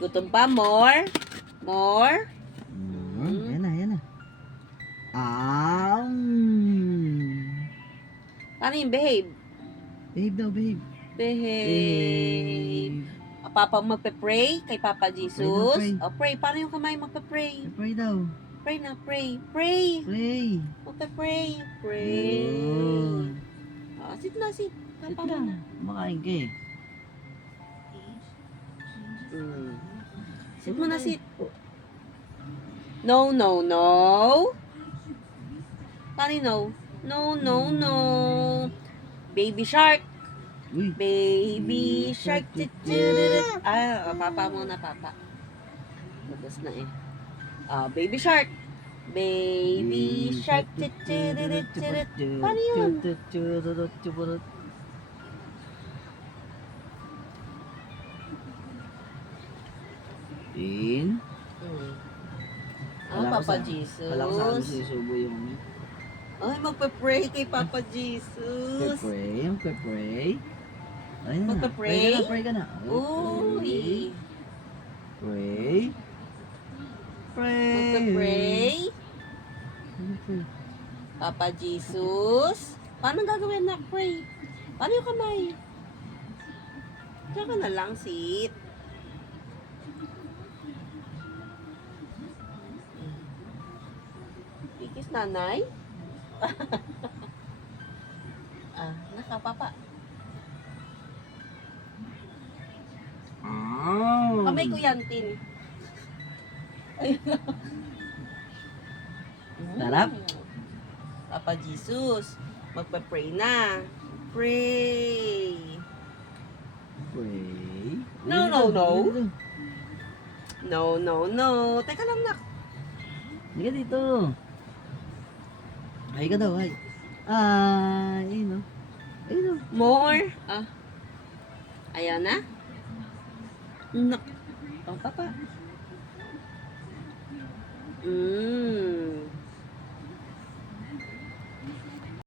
Gutom pa, more. More. Yan na, yan na. Paano yung behave? Behave daw, behave. Behave. Papa magpe-pray kay Papa Jesus. Pray. O, pray. Paano yung kamay magpe-pray? Pray daw. Pray na, pray. Pray. Pray. Magpe-pray. Pray. Yun. Sit na, sit. Sit Papa lang. na. Kumakain ka eh. Sit mo na, sit. No, no, no. Paano yung no? No, no, no. Baby shark. Uy. Baby shark. Papa muna, papa. Labas na eh. Baby shark. Baby shark. Paano yun? Din. Papa Jesus. Wala ko sa susubo yung Ay, magpe-pray kay Papa Jesus. Magpe-pray. Ayun na. Magpe-pray? Pray ka na. Uy. Pray. Pray. Magpe-pray. Papa Jesus. Paano gagawin na pray? Paano yung kamay? Diyan ka na lang, sit. Pikis nanay. Papa. Kamay ko yan, Tin. Ayun na. Sarap. Papa Jesus, magpa-pray na. Pray. Pray. No, no, no. No, no, no. Teka lang, nak. Hindi ka dito. Ay ka daw, ay. Ayun o. Ayun o. More. Ayaw na? Nak. Papa.